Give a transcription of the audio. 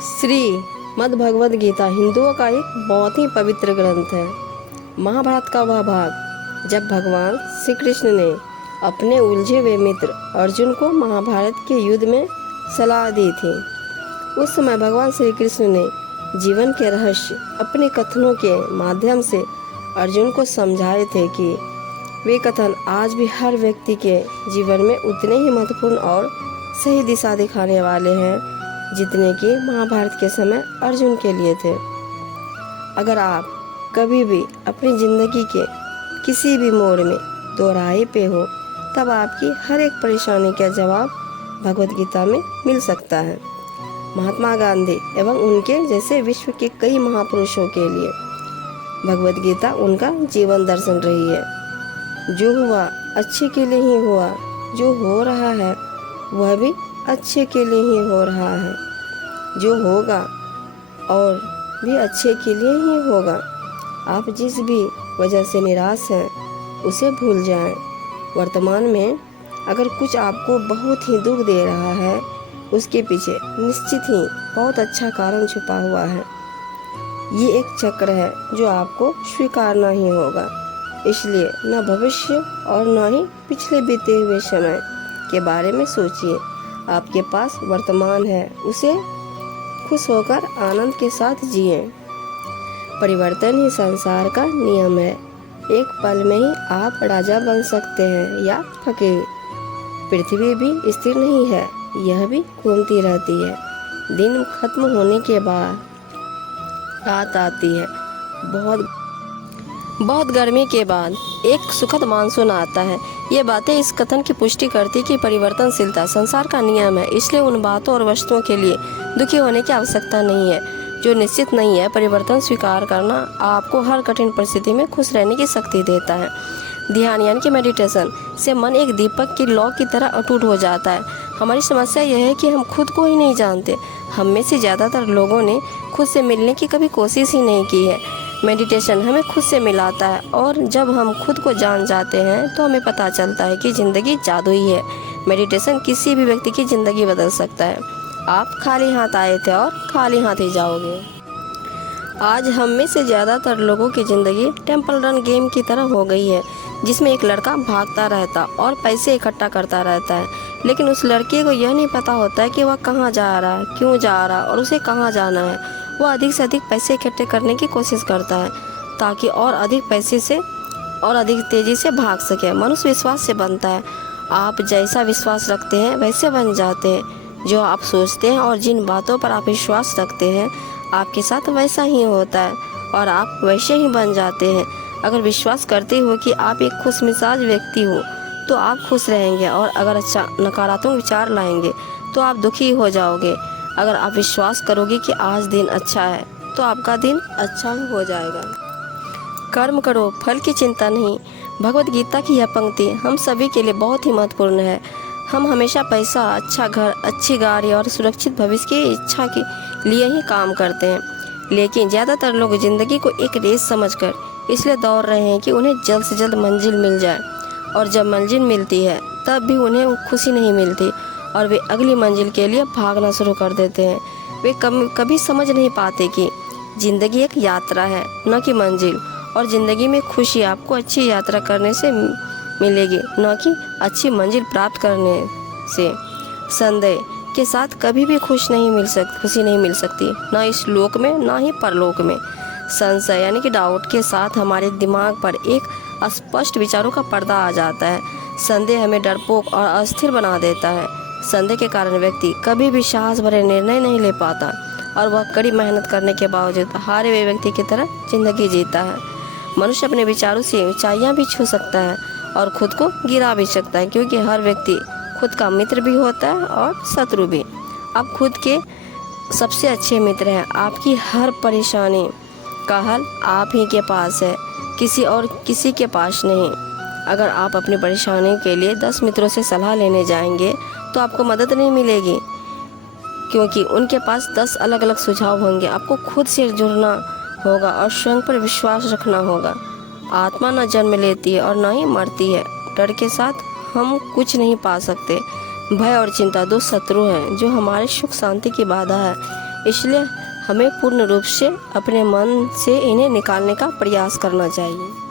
श्री मद् भगवद गीता हिंदुओं का एक बहुत ही पवित्र ग्रंथ है। महाभारत का वह भाग जब भगवान श्री कृष्ण ने अपने उलझे हुए मित्र अर्जुन को महाभारत के युद्ध में सलाह दी थी। उस समय भगवान श्री कृष्ण ने जीवन के रहस्य अपने कथनों के माध्यम से अर्जुन को समझाए थे कि वे कथन आज भी हर व्यक्ति के जीवन में उतने ही महत्वपूर्ण और सही दिशा दिखाने वाले हैं जितने कि महाभारत के समय अर्जुन के लिए थे। अगर आप कभी भी अपनी ज़िंदगी के किसी भी मोड़ में दोराहे पे हो तब आपकी हर एक परेशानी का जवाब भगवद गीता में मिल सकता है। महात्मा गांधी एवं उनके जैसे विश्व के कई महापुरुषों के लिए भगवद गीता उनका जीवन दर्शन रही है। जो हुआ अच्छे के लिए ही हुआ, जो हो रहा है वह भी अच्छे के लिए ही हो रहा है, जो होगा और भी अच्छे के लिए ही होगा। आप जिस भी वजह से निराश हैं उसे भूल जाएं। वर्तमान में अगर कुछ आपको बहुत ही दुख दे रहा है उसके पीछे निश्चित ही बहुत अच्छा कारण छुपा हुआ है। ये एक चक्र है जो आपको स्वीकारना ही होगा। इसलिए न भविष्य और न ही पिछले बीते हुए समय के बारे में सोचिए। आपके पास वर्तमान है, उसे खुश होकर आनंद के साथ जिए। परिवर्तन ही संसार का नियम है। एक पल में ही आप राजा बन सकते हैं या फकीर। पृथ्वी भी स्थिर नहीं है, यह भी घूमती रहती है। दिन खत्म होने के बाद रात आती है। बहुत गर्मी के बाद एक सुखद मानसून आता है। ये बातें इस कथन की पुष्टि करती कि परिवर्तनशीलता संसार का नियम है। इसलिए उन बातों और वस्तुओं के लिए दुखी होने की आवश्यकता नहीं है जो निश्चित नहीं है। परिवर्तन स्वीकार करना आपको हर कठिन परिस्थिति में खुश रहने की शक्ति देता है। ध्यान यानी कि मेडिटेशन से मन एक दीपक की लौ की तरह अटूट हो जाता है। हमारी समस्या यह है कि हम खुद को ही नहीं जानते। हम में से ज़्यादातर लोगों ने खुद से मिलने की कभी कोशिश ही नहीं की है। मेडिटेशन हमें खुद से मिलाता है और जब हम खुद को जान जाते हैं तो हमें पता चलता है कि ज़िंदगी जादुई है। मेडिटेशन किसी भी व्यक्ति की ज़िंदगी बदल सकता है। आप खाली हाथ आए थे और खाली हाथ ही जाओगे। आज हम में से ज़्यादातर लोगों की ज़िंदगी टेम्पल रन गेम की तरह हो गई है जिसमें एक लड़का भागता रहता और पैसे इकट्ठा करता रहता है, लेकिन उस लड़के को यह नहीं पता होता है कि वह कहाँ जा रहा है, क्यों जा रहा है और उसे कहाँ जाना है। वह अधिक से अधिक पैसे इकट्ठे करने की कोशिश करता है ताकि और अधिक पैसे से और अधिक तेज़ी से भाग सके। मनुष्य विश्वास से बनता है। आप जैसा विश्वास रखते हैं वैसे बन जाते हैं। जो आप सोचते हैं और जिन बातों पर आप विश्वास रखते हैं आपके साथ वैसा ही होता है और आप वैसे ही बन जाते हैं। अगर विश्वास करते हो कि आप एक खुशमिजाज व्यक्ति हो तो आप खुश रहेंगे और अगर अच्छा नकारात्मक विचार लाएंगे तो आप दुखी हो जाओगे। अगर आप विश्वास करोगे कि आज दिन अच्छा है तो आपका दिन अच्छा हो जाएगा। कर्म करो, फल की चिंता नहीं। भगवद गीता की यह पंक्ति हम सभी के लिए बहुत ही महत्वपूर्ण है। हम हमेशा पैसा, अच्छा घर, अच्छी गाड़ी और सुरक्षित भविष्य की इच्छा के लिए ही काम करते हैं, लेकिन ज़्यादातर लोग ज़िंदगी को एक रेस समझकर इसलिए दौड़ रहे हैं कि उन्हें जल्द से जल्द मंजिल मिल जाए। और जब मंजिल मिलती है तब भी उन्हें खुशी नहीं मिलती और वे अगली मंजिल के लिए भागना शुरू कर देते हैं। वे कभी समझ नहीं पाते कि ज़िंदगी एक यात्रा है, न कि मंजिल। और ज़िंदगी में खुशी आपको अच्छी यात्रा करने से मिलेगी, न कि अच्छी मंजिल प्राप्त करने से। संदेह के साथ कभी भी खुशी नहीं मिल सकती, न इस लोक में न ही परलोक में। संशय यानी कि डाउट के साथ हमारे दिमाग पर एक अस्पष्ट विचारों का पर्दा आ जाता है। संदेह हमें डरपोक और अस्थिर बना देता है। संदेह के कारण व्यक्ति कभी भी साहस भरे निर्णय नहीं ले पाता और वह कड़ी मेहनत करने के बावजूद हारे हुए व्यक्ति की तरह जिंदगी जीता है। मनुष्य अपने विचारों से ऊंचाइयां भी छू सकता है और खुद को गिरा भी सकता है, क्योंकि हर व्यक्ति खुद का मित्र भी होता है और शत्रु भी। आप खुद के सबसे अच्छे मित्र हैं। आपकी हर परेशानी का हल आप ही के पास है, किसी के पास नहीं। अगर आप अपनी परेशानी के लिए 10 मित्रों से सलाह लेने जाएंगे तो आपको मदद नहीं मिलेगी, क्योंकि उनके पास 10 अलग अलग सुझाव होंगे। आपको खुद से जुड़ना होगा और स्वयं पर विश्वास रखना होगा। आत्मा न जन्म लेती है और न ही मरती है। डर के साथ हम कुछ नहीं पा सकते। भय और चिंता 2 शत्रु हैं जो हमारे सुख शांति की बाधा है। इसलिए हमें पूर्ण रूप से अपने मन से इन्हें निकालने का प्रयास करना चाहिए।